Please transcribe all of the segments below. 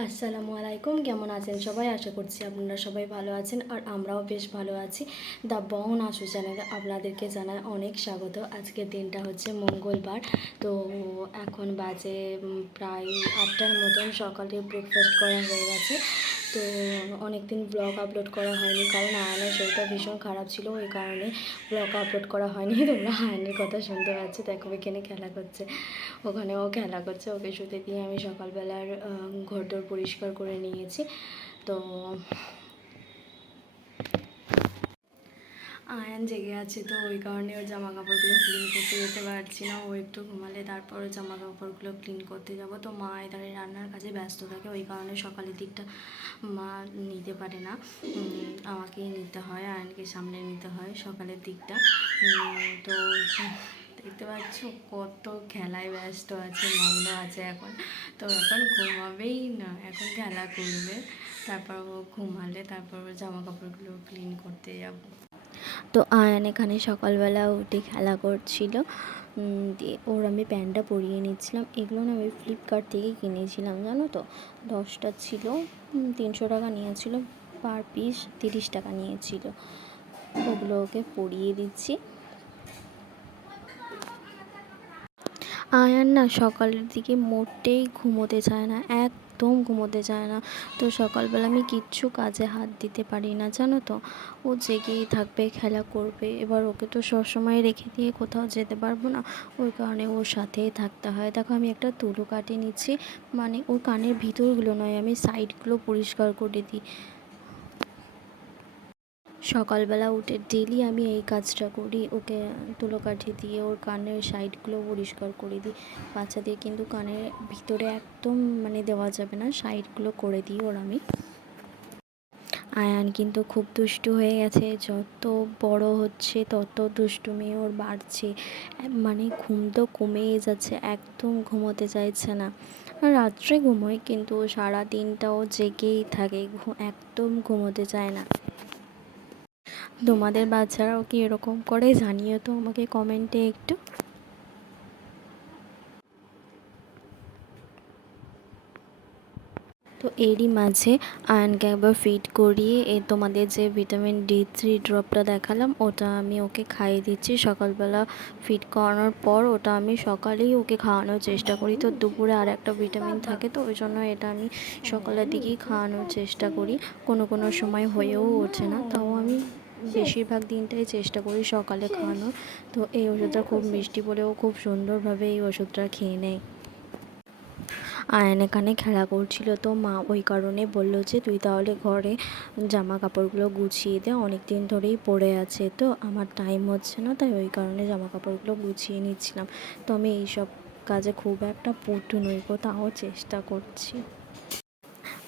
আসসালামু আলাইকুম, কেমন আছেন সবাই? আশা করছি আপনারা সবাই ভালো আছেন আর আমরাও বেশ ভালো আছি। দ্য বন আশু চ্যানেলে আপনাদেরকে জানাই অনেক স্বাগত। আজকের দিনটা হচ্ছে মঙ্গলবার। তো এখন বাজে প্রায় 8টার মতন। সকালে ব্রেকফাস্ট করা হয়ে গেছে। তো অনেক দিন ব্লগ আপলোড করা হয়নি, কারণ আয়নের শরীরটা ভীষণ খারাপ ছিল, ওই কারণে ব্লগ আপলোড করা হয়নি। তোমরা আয়নের কথা শুনতে পাচ্ছ, দেখো এখানে খেলা করছে, ওখানেও খেলা করছে। ওকে শুতে দিয়ে আমি সকালবেলার ঘরদোর পরিষ্কার করে নিয়েছি। তো আয়ান জেগে আছে, তো ওই কারণে ওর জামা কাপড়গুলো ক্লিন করতে যেতে পারছি না। ও একটু ঘুমালে তারপর জামা কাপড়গুলো ক্লিন করতে যাব। তো মা এধারে রান্নার কাজে ব্যস্ত থাকে, ওই কারণে সকালের দিকটা মা নিতে পারে না, আমাকেই নিতে হয়, আয়নকে সামনে নিতে হয় সকালের দিকটা। তো দেখতে পাচ্ছ কত খেলায় ব্যস্ত আছে, মগ্ন আছে এখন। তো এখন ঘুমাবেই না, এখন খেলা করবে, তারপর ও ঘুমালে তারপর জামা কাপড়গুলো ক্লিন করতে যাব। তো আয়ান এখানে সকালবেলা উঠে খেলা করছিল, দিয়ে ওর আমি প্যান্টটা পরিয়ে নিচ্ছিলাম। এগুলো না আমি ফ্লিপকার্ট থেকে কিনেছিলাম, জানো তো। 10টা ছিল, 300 টাকা নিয়েছিল, পার পিস 30 টাকা নিয়েছিল। ওগুলো ওকে পরিয়ে দিচ্ছি। আয়ান না সকালের দিকে মোটেই ঘুমোতে চায় না, একদম ঘুমোতে চায় না। তো সকালবেলা আমি কিচ্ছু কাজে হাত দিতে পারি না, জানো তো। ও জেগেই থাকবে, খেলা করবে। এবার ওকে তো সবসময় রেখে দিয়ে কোথাও যেতে পারবো না, ওই কারণে ওর সাথেই থাকতে হয়। দেখো আমি একটা তুলো কাটে নিচ্ছি, মানে ওর কানের ভিতরগুলো নয়, আমি সাইডগুলো পরিষ্কার করে দিই। সকালবেলা উঠে ডেলি আমি এই কাজটা করি, ওকে তুলো কাঠি দিয়ে ওর কানের সাইডগুলো পরিষ্কার করে দিই। বাচ্চাদের কিন্তু কানের ভিতরে একদম মানে দেওয়া যাবে না, সাইডগুলো করে দিই ওর আমি। আয়ান কিন্তু খুব দুষ্টু হয়ে গেছে, যত বড় হচ্ছে তত দুষ্টুমি ওর বাড়ছে, মানে ঘুম তো কমেই যাচ্ছে, একদম ঘুমোতে চাইছে না। রাত্রে ঘুমোয় কিন্তু সারা দিনটাও জেগেই থাকে, একদম ঘুমোতে চায় না। তোমাদের বাচ্চারাও কি এরকম করে? জানিও তো আমাকে কমেন্টে একটু। তো এরই মাঝে আয়নকে একবার ফিড করিয়ে তোমাদের যে ভিটামিন D3 ড্রপটা দেখালাম, ওটা আমি ওকে খাইয়ে দিচ্ছি সকালবেলা। ফিড করানোর পর ওটা আমি সকালেই ওকে খাওয়ানোর চেষ্টা করি। তো দুপুরে আর একটা ভিটামিন থাকে, তো ওই জন্য এটা আমি সকালের দিকেই খাওয়ানোর চেষ্টা করি। কোনো সময় হয়েও ওঠে না, তাও আমি বেশিরভাগ দিনটাই চেষ্টা করি সকালে খাওয়ানোর। তো এই ওষুধটা খুব মিষ্টি বলেও খুব সুন্দরভাবে এই ওষুধটা খেয়ে নেয়। আয়ন এখানে খেলা করছিল, তো মা ওই কারণে বলল যে তুই তাহলে ঘরে জামা কাপড়গুলো গুছিয়ে দে, অনেক দিন ধরেই পড়ে আছে, তো আমার টাইম হচ্ছে না, তাই ওই কারণে জামা কাপড়গুলো গুছিয়ে নিচ্ছিলাম। তো আমি এইসব কাজে খুব একটা পটু নই গো, তাও চেষ্টা করছি।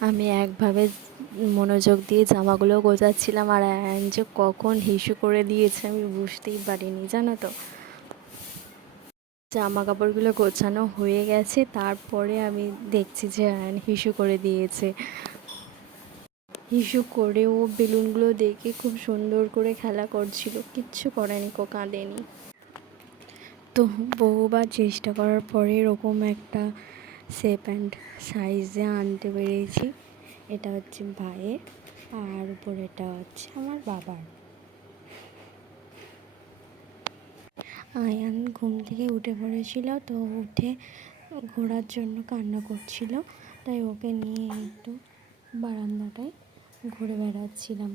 আমি একভাবে মনোযোগ দিয়ে জামাগুলো গোছাচ্ছিলাম, আর আয়ন যে কখন হিসু করে দিয়েছে আমি বুঝতেই পারিনি, জানো তো। জামা কাপড়গুলো গোছানো হয়ে গেছে, তারপরে আমি দেখছি যে আয়ন হিসু করে দিয়েছে। হিসু করে ও বেলুনগুলো দেখে খুব সুন্দর করে খেলা করছিল, কিচ্ছু করেনি, কাঁদেনি। তো বহুবার চেষ্টা করার পরে এরকম একটা শেপ অ্যান্ড সাইজে আনতে পেরেছি। এটা হচ্ছে ভাইয়ের, আর উপরেটা হচ্ছে আমার বাবার। আয়ান ঘুম থেকে উঠে পড়েছিল, তো উঠে ঘোরার জন্য কান্না করছিল, তাই ওকে নিয়ে একটু বারান্দাটায় ঘুরে বেড়াচ্ছিলাম।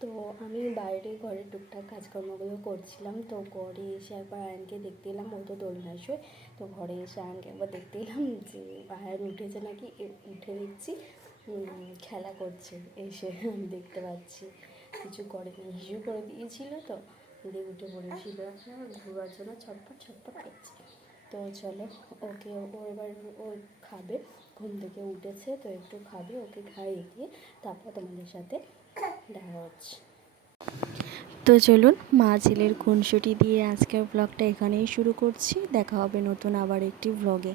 তো আমি বাইরে ঘরের টুকটাক কাজকর্মগুলো করছিলাম, তো ঘরে এসে একবার আয়নকে দেখতে এলাম, ও তো দোলনায় শোয়। তো ঘরে এসে আয়নকে একবার দেখতে এলাম যে আয়ন উঠেছে নাকি, উঠে দেখছি খেলা করছে, এসে আমি দেখতে পাচ্ছি। কিছু করেনি, হিসু করে দিয়েছিল, তো দিয়ে উঠে পড়েছিল, এখন আমার ঘুরবার জন্য ছটফট ছটফট করছে। তো চলো, ওকে ও এবার ও খাবে, ঘুম থেকে উঠেছে তো একটু খাবে, ওকে খাইয়ে দিয়ে তারপর তোমাদের সাথে দেখা হচ্ছে। তো চলুন, মা ছেলের খুনসুটি দিয়ে আজকের ব্লগটা এখানেই শুরু করছি। দেখা হবে নতুন আবার একটি ব্লগে।